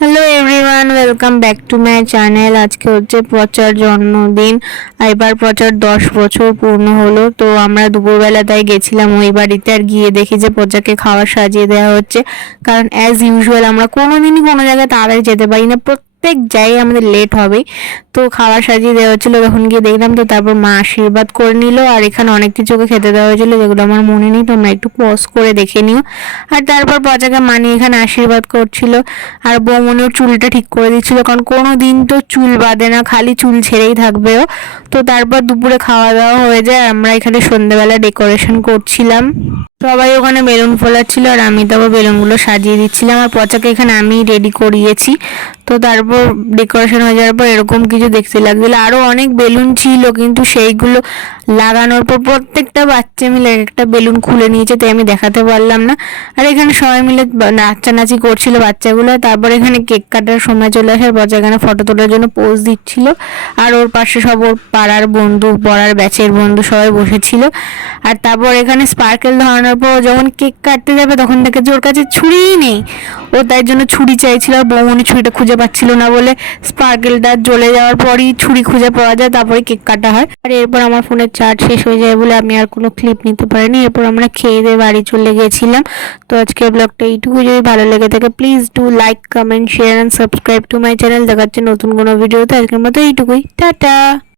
Hello everyone, welcome back to my channel. আজকে হচ্ছে পচার জন্মদিন। এবার পচার 10 বছর পূর্ণ হলো। তো আমরা দুপুরবেলা তাই গেছিলাম ওই বাড়িতে, আর গিয়ে দেখি যে পচাকে খাবার সাজিয়ে দেওয়া হচ্ছে। কারণ অ্যাজ ইউজুয়াল আমরা কোনোদিনই কোনো জায়গায় তাড়াতাড়ি যেতে পারি না, প্রত্যেক জায়গায় আমাদের লেট হবেই। তো খাবার সাজিয়ে দেওয়া হচ্ছিলো, তখন গিয়ে দেখলাম। তো তারপর মা আশীর্বাদ করে নিল, আর এখানে অনেক কিছুকে খেতে দেওয়া হয়েছিল যেগুলো আমার মনে নেই, তোমরা একটু পজ করে দেখে নিও। আর তারপর পচাকে মানি এখানে আশীর্বাদ করছিল, আর বৌমনির চুলটা ঠিক করে দিচ্ছিল, কারণ কোনো দিন তো চুল বাঁধে না, খালি চুল ছেড়েই থাকবে ও। তো তারপর দুপুরে খাওয়া দাওয়া হয়ে যায়, আমরা এখানে সন্ধ্যেবেলা ডেকোরেশন করছিলাম। সবাই ওখানে বেলুন ফোলাচ্ছিল, আর আমি তারপর বেলুনগুলো সাজিয়ে দিচ্ছিলাম। আর পচাকে এখানে আমি রেডি করিয়েছি। তো তারপর ডেকোরেশন হয়ে যাওয়ার পর এরকম কিছু দেখতে লাগছিল। আরও অনেক বেলুন ছিল, কিন্তু সেইগুলো লাগানোর পর প্রত্যেকটা বাচ্চা মিলে একটা বেলুন খুলে নিয়েছে, তাই আমি দেখাতে পারলাম না। আর এখানে সবাই মিলে নাচানাচি করছিল বাচ্চাগুলো। তারপর এখানে কেক কাটার সময় চলে আসার পর এখানে ফটো তোলার জন্য পোজ দিচ্ছিল, আর ওর পাশে সব ওর পাড়ার বন্ধু, পড়ার ব্যাচের বন্ধু সবাই বসেছিল। আর তারপর এখানে স্পার্কেল ধরানোর পর যখন কেক কাটতে যাবে তখন দেখে যে ওর কাছে ছুরিই নেই। ও তাই জন্য ছুরি চাইছিল, আর বৌমনি ছুরিটা খুঁজে পাচ্ছিল না বলে স্পার্কেলটা জ্বলে যাওয়ার পরই ছুরি খুঁজে পাওয়া যায়, তারপরে কেক কাটা হয়। আর এরপর আমার ফোনের চার্জ শেষ হয়ে যায় বলে আমি আর কোনো ক্লিপ নিতে পারিনি। এরপর আমরা খেয়ে দিয়ে বাড়ি চলে গেছিলাম। তো আজকের ব্লগটা এইটুকু। যদি ভালো লেগে থাকে please do like, comment, share and subscribe to my channel. দেখাচ্ছে নতুন কোনো ভিডিওতে। আজকের মতো এইটুকুই, টাটা।